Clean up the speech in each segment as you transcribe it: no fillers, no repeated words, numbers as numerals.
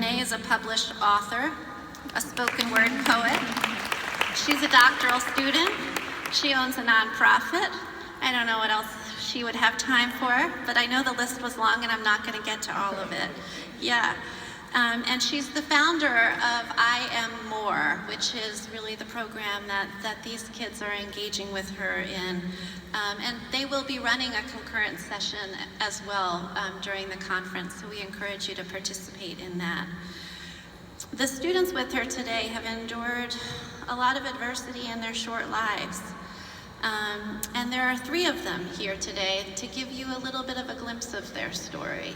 Renee is a published author, a spoken word poet. She's a doctoral student. She owns a nonprofit. I don't know what else she would have time for, but I know the list was long and I'm not going to get to all of it. Yeah. And she's the founder of I Am M.O.R.E, which is really the program that these kids are engaging with her in. And they will be running a concurrent session as well during the conference, so we encourage you to participate in that. The students with her today have endured a lot of adversity in their short lives. And there are 3 of them here today to give you a little bit of a glimpse of their story.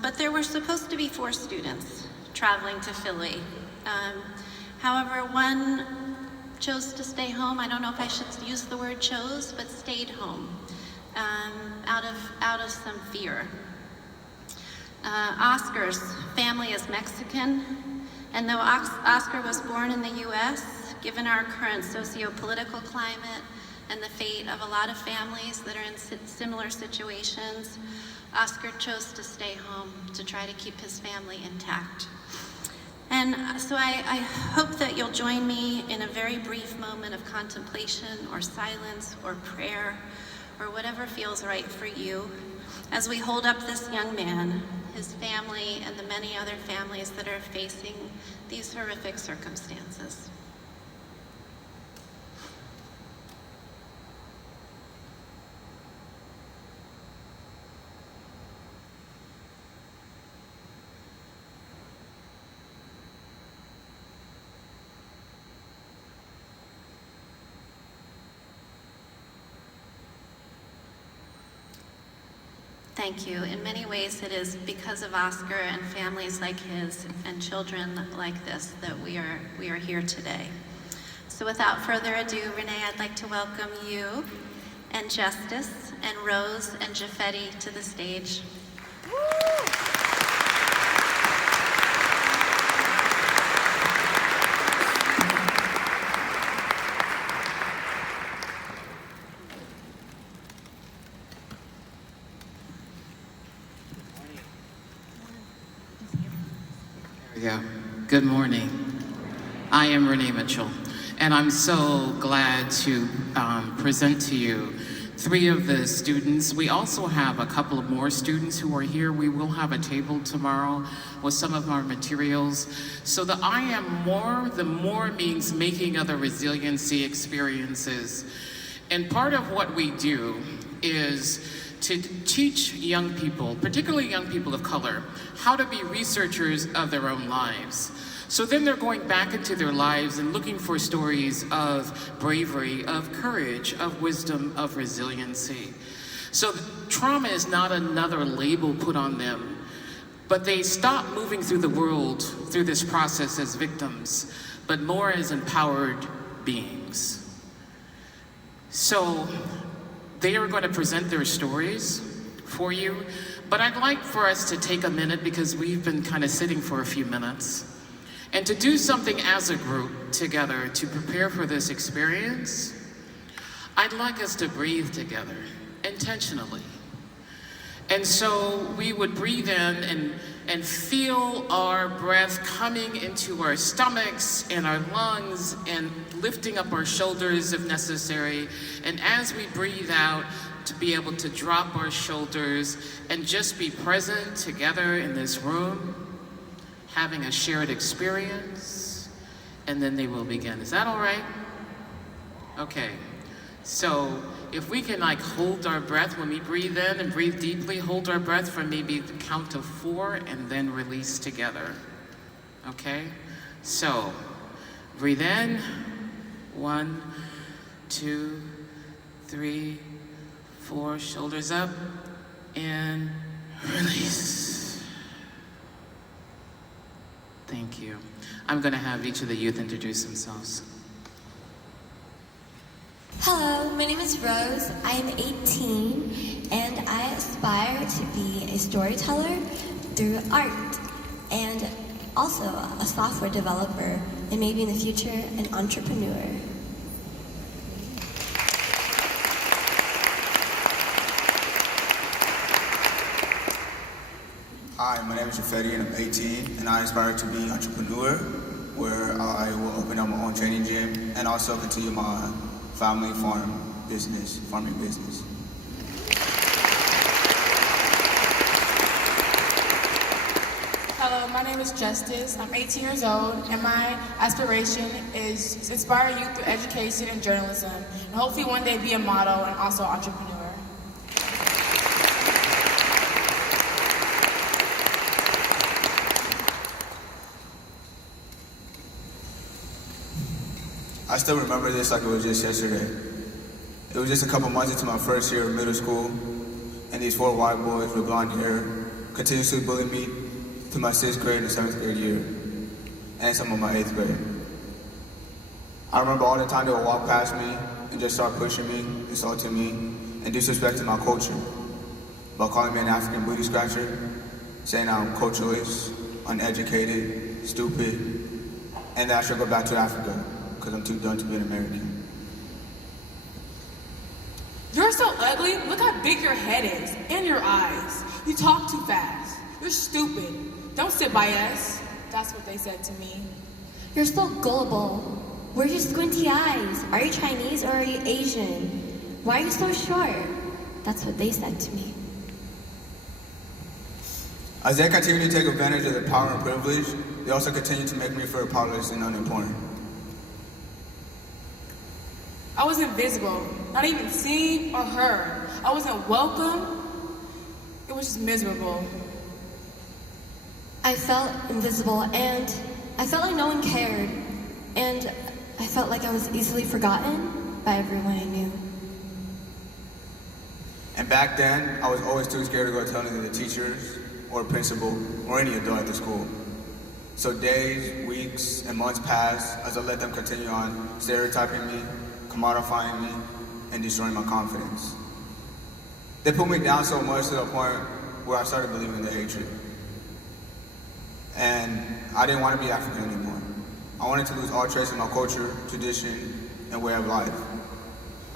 But there were supposed to be 4 students traveling to Philly. However, one chose to stay home. I don't know if I should use the word chose, but stayed home out of some fear. Oscar's family is Mexican, and though Oscar was born in the US, given our current socio-political climate and the fate of a lot of families that are in similar situations, Oscar chose to stay home to try to keep his family intact. And so I hope that you'll join me in a very brief moment of contemplation or silence or prayer or whatever feels right for you as we hold up this young man, his family, and the many other families that are facing these horrific circumstances. Thank you. In many ways, it is because of Oscar and families like his and children like this that we are here today. So without further ado, Renee, I'd like to welcome you and Justus and Rose and Jaffetti to the stage. Yeah. Good morning. I am Renee Mitchell, and I'm so glad to present to you 3 of the students. We also have a couple of more students who are here. We will have a table tomorrow with some of our materials. So the I Am M.O.R.E, the M.O.R.E means making other resiliency experiences. And part of what we do is to teach young people, particularly young people of color, how to be researchers of their own lives. So then they're going back into their lives and looking for stories of bravery, of courage, of wisdom, of resiliency. So trauma is not another label put on them, but they stop moving through the world through this process as victims, but more as empowered beings. So they are going to present their stories for you, but I'd like for us to take a minute, because we've been kind of sitting for a few minutes, and to do something as a group together to prepare for this experience. I'd like us to breathe together intentionally. And so we would breathe in and feel our breath coming into our stomachs and our lungs and lifting up our shoulders if necessary. And as we breathe out, to be able to drop our shoulders and just be present together in this room, having a shared experience, and then they will begin. Is that all right? Okay. So if we can hold our breath when we breathe in and breathe deeply, hold our breath for maybe the count of 4 and then release together. Okay? So breathe in, 1, 2, 3, 4, shoulders up, and release. Thank you. I'm gonna have each of the youth introduce themselves. Hello, my name is Rose. I am 18 and I aspire to be a storyteller through art and also a software developer and maybe in the future an entrepreneur. Hi, my name is Jafeti and I'm 18 and I aspire to be an entrepreneur where I will open up my own training gym and also continue my family farming business. Hello, my name is Justus. I'm 18 years old, and my aspiration is to inspire youth through education and journalism, and hopefully one day be a model and also an entrepreneur. I still remember this like it was just yesterday. It was just a couple months into my first year of middle school, and these 4 white boys with blonde hair continuously bullied me to my 6th grade and 7th grade year, and some of my 8th grade. I remember all the time they would walk past me and just start pushing me, insulting me, and disrespecting my culture by calling me an African booty scratcher, saying I'm cultureless, uneducated, stupid, and that I should go back to Africa because I'm too dumb to be an American. You're so ugly. Look how big your head is, and your eyes. You talk too fast. You're stupid. Don't sit by us. That's what they said to me. You're so gullible. Where's your squinty eyes? Are you Chinese or are you Asian? Why are you so short? That's what they said to me. As they continue to take advantage of their power and privilege, they also continue to make me feel powerless and unimportant. I was invisible, not even seen or heard. I wasn't welcome. It was just miserable. I felt invisible and I felt like no one cared. And I felt like I was easily forgotten by everyone I knew. And back then, I was always too scared to go tell any of the teachers or principal or any adult at the school. So days, weeks, and months passed as I let them continue on stereotyping me, commodifying me, and destroying my confidence. They put me down so much to the point where I started believing in the hatred. And I didn't want to be African anymore. I wanted to lose all trace of my culture, tradition, and way of life.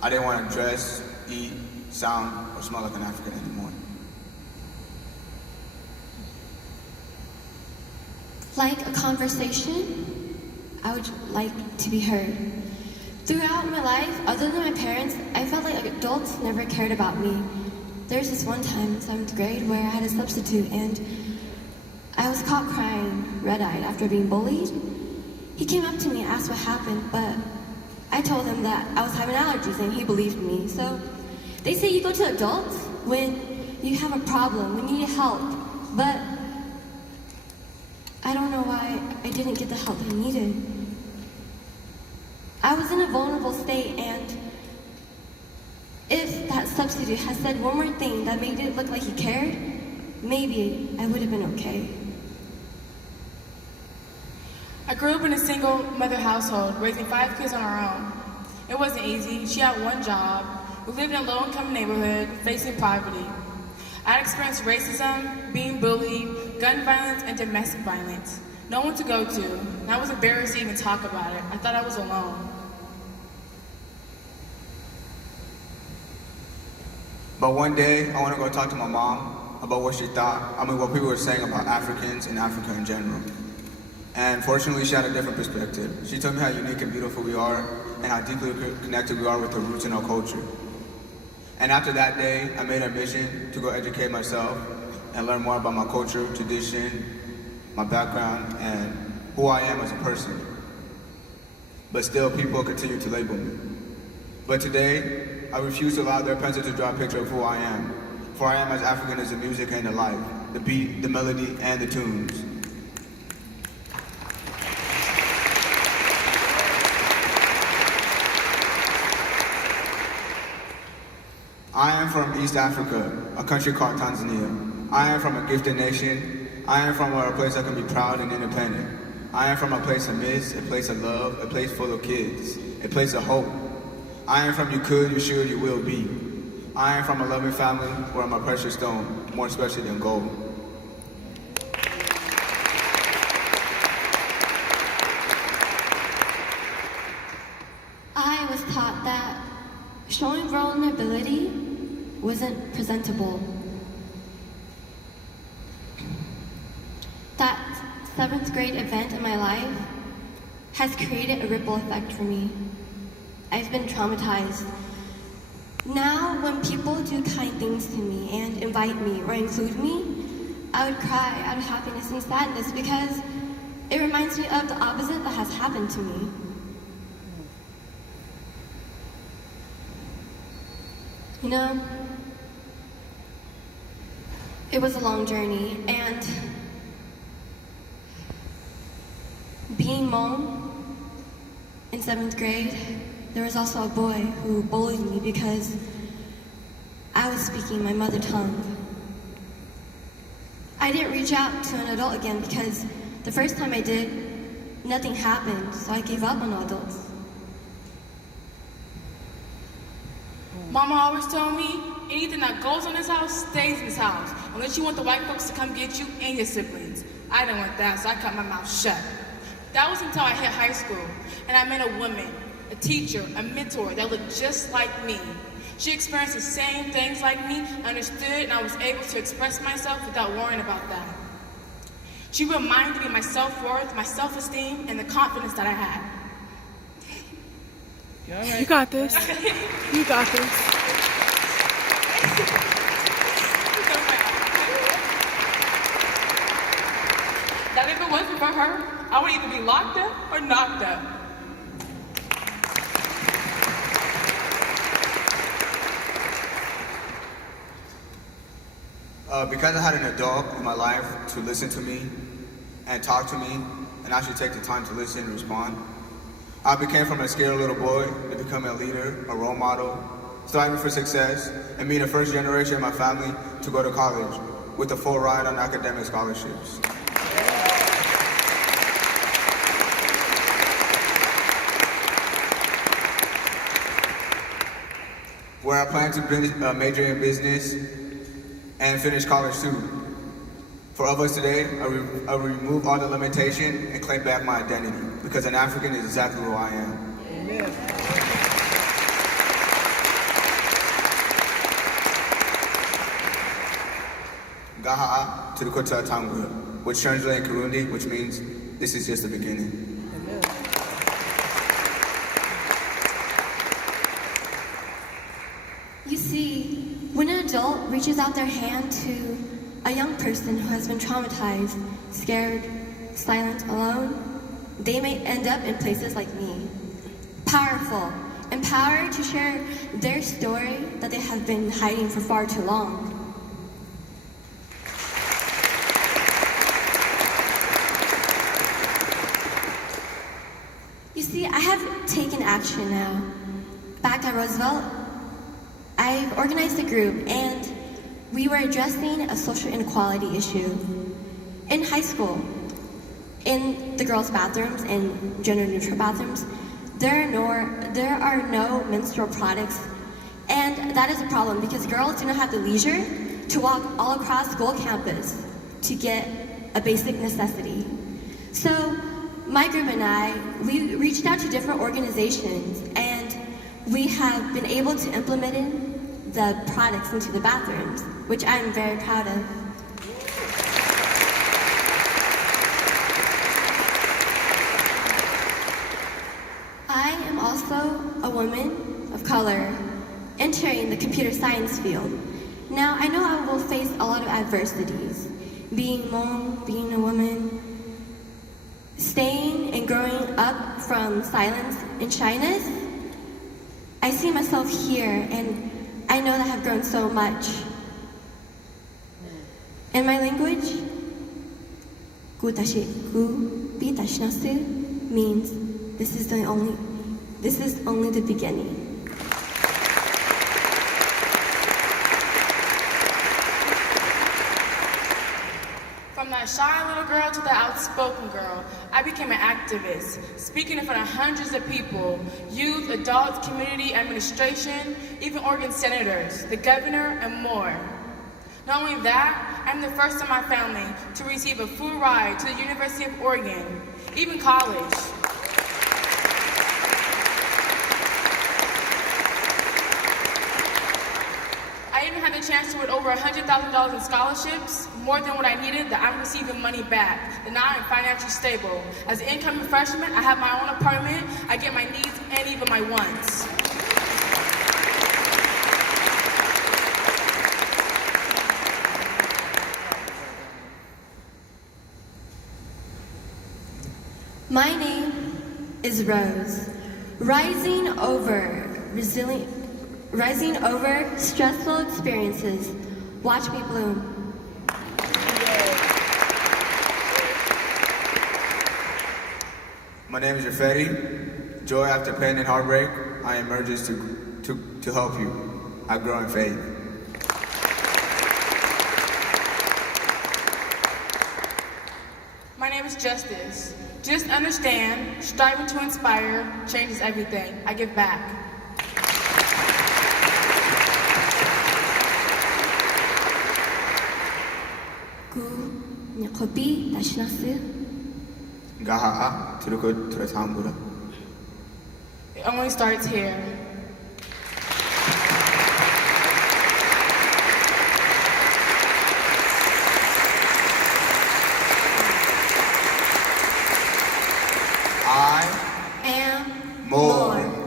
I didn't want to dress, eat, sound, or smell like an African anymore. Like a conversation, I would like to be heard. Throughout my life, other than my parents, I felt like adults never cared about me. There's this one time in 7th grade where I had a substitute and I was caught crying, red-eyed, after being bullied. He came up to me and asked what happened, but I told him that I was having allergies and he believed me. So they say you go to adults when you have a problem, when you need help, but I don't know why I didn't get the help I needed. I was in a vulnerable state, and if that substitute had said one more thing that made it look like he cared, maybe I would have been okay. I grew up in a single mother household, raising 5 kids on our own. It wasn't easy. She had one job. We lived in a low-income neighborhood, facing poverty. I had experienced racism, being bullied, gun violence, and domestic violence. No one to go to, and I was embarrassed to even talk about it. I thought I was alone. But one day, I want to go talk to my mom about what what people were saying about Africans and Africa in general. And fortunately, she had a different perspective. She told me how unique and beautiful we are, and how deeply connected we are with the roots in our culture. And after that day, I made a mission to go educate myself and learn more about my culture, tradition, my background, and who I am as a person. But still, people continue to label me. But today, I refuse to allow their pencil to draw a picture of who I am. For I am as African as the music and the life, the beat, the melody, and the tunes. I am from East Africa, a country called Tanzania. I am from a gifted nation. I am from a place that can be proud and independent. I am from a place of myths, a place of love, a place full of kids, a place of hope. I am from you could, you should, you will be. I am from a loving family where I'm a precious stone, more special than gold. I was taught that showing vulnerability wasn't presentable. seventh grade event in my life has created a ripple effect for me. I've been traumatized. Now, when people do kind things to me and invite me or include me, I would cry out of happiness and sadness because it reminds me of the opposite that has happened to me. You know, it was a long journey, and being mom in seventh grade, there was also a boy who bullied me because I was speaking my mother tongue. I didn't reach out to an adult again because the first time I did, nothing happened, so I gave up on adults. Mama always told me, anything that goes in this house stays in this house, unless you want the white folks to come get you and your siblings. I didn't want that, so I kept my mouth shut. That was until I hit high school, and I met a woman, a teacher, a mentor that looked just like me. She experienced the same things like me, understood, and I was able to express myself without worrying about that. She reminded me of my self-worth, my self-esteem, and the confidence that I had. You got this. You got this. That if it wasn't for her, I would either be locked up or knocked up. Because I had an adult in my life to listen to me and talk to me and actually take the time to listen and respond, I became from a scared little boy to become a leader, a role model, striving for success, and being the first generation in my family to go to college with a full ride on academic scholarships. Where I plan to major in business and finish college too. For all of us today, I will remove all the limitation and claim back my identity, because an African is exactly who I am. Amen. Gaha'a Turukota Tangura, which translates in Kirundi, which means this is just the beginning. Amen. You see, when an adult reaches out their hand to a young person who has been traumatized, scared, silent, alone, they may end up in places like me. Powerful, empowered to share their story that they have been hiding for far too long. You see, I have taken action now. Back at Roosevelt, I've organized a group, and we were addressing a social inequality issue. In high school, in the girls' bathrooms and gender-neutral bathrooms, there are no menstrual products, and that is a problem because girls do not have the leisure to walk all across school campus to get a basic necessity. So my group and I, we reached out to different organizations, and we have been able to implement the products into the bathrooms, which I'm very proud of. I am also a woman of color entering the computer science field. Now, I know I will face a lot of adversities. Being mom, being a woman, staying and growing up from silence and shyness, I see myself here, and I know that I have grown so much. In my language, "Ku bitashnasu" means this is only the beginning. From that shy little girl to the outspoken girl, I became an activist, speaking in front of hundreds of people, youth, adults, community administration, even Oregon senators, the governor, and more. Not only that, I'm the first in my family to receive a full ride to the University of Oregon, even college. I even had the chance to win over $100,000 in scholarships, more than what I needed, that I'm receiving money back, that now I'm financially stable. As an incoming freshman, I have my own apartment, I get my needs and even my wants. My name is Rose. Rising over stressful experiences. Watch me bloom. My name is Rafetti. Joy after pain and heartbreak, I emerges to help you. I grow in faith. My name is Justus. Just understand, striving to inspire changes everything. I give back. 구 거비 나시나스. Gaha'a turukut turatambura. It only starts here. I Am M.O.R.E.